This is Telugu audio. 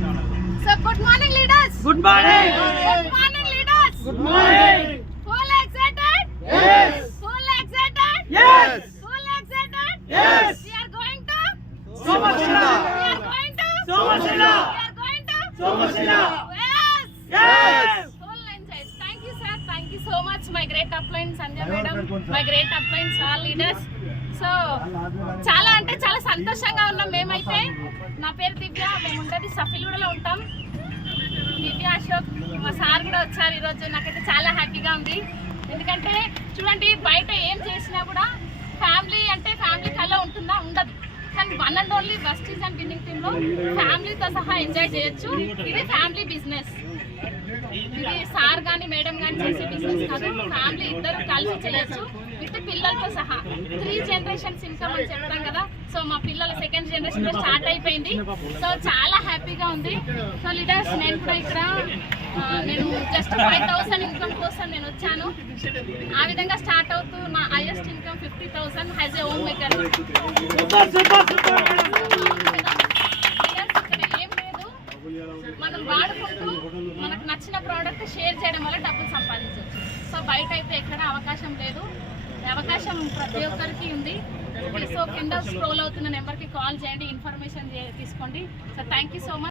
So good morning leaders. Good morning. Good morning leaders. Good morning. Full excited? Yes. Full excited? Yes. Full excited? Yes. We are going to Somashila. We are going to Somashila. We are going to Somashila. Yes. Yes. Full enjoy. Thank you sir. Thank you so much my great upline Sanjay madam, my great uplines all leaders. So చాలా అంటే చాలా సంతోషంగా ఉన్నాం మేమైతే. నా పేరు దివ్య, మేము ఉండేది సఫిల్గూడలో ఉంటాం. దివ్య అశోక్ మా సార్ కూడా వచ్చారు ఈరోజు. నాకైతే చాలా హ్యాపీగా ఉంది. ఎందుకంటే చూడండి, బయట ఏం చేసినా కూడా ఫ్యామిలీ అంటే ఫ్యామిలీ కళ ఉంటుందా? ఉండదు. కానీ వన్ అండ్ ఓన్లీ బస్టీస్ అండ్ విన్నింగ్ టీంలో ఫ్యామిలీతో సహా ఎంజాయ్ చేయొచ్చు. ఇది ఫ్యామిలీ బిజినెస్. ఇది సార్ కానీ మేడం కానీ చేసే బిజినెస్ కాదు. ఫ్యామిలీ ఇద్దరు కలిసి చేయొచ్చు విత్ పిల్లలతో సహా. 3 జనరేషన్స్ ఇన్కమ్ అని చెప్తాం కదా. సో మా పిల్లల 2nd జనరేషన్ లో స్టార్ట్ అయిపోయింది. సో చాలా హ్యాపీగా ఉంది. సో లీడర్స్, నేను కూడా ఇక్కడ నేను జస్ట్ 5,000 ఇన్కమ్ కోసం నేను వచ్చాను. ఆ విధంగా స్టార్ట్ అవుతూ నా highest income 50,000 as a home maker. ఏం లేదు, మనం వాడుకుంటూ మనకు నచ్చిన ప్రోడక్ట్ షేర్ చేయడం వల్ల డబ్బులు సంపాదించవచ్చు. సో బయట అయితే ఎక్కడ అవకాశం లేదు. అవకాశం ప్రతి ఒక్కరికి ఉంది. సో కింద స్క్రోల్ అవుతున్న నెంబర్కి కాల్ చేయండి, ఇన్ఫర్మేషన్ తీసుకోండి. So thank you so much.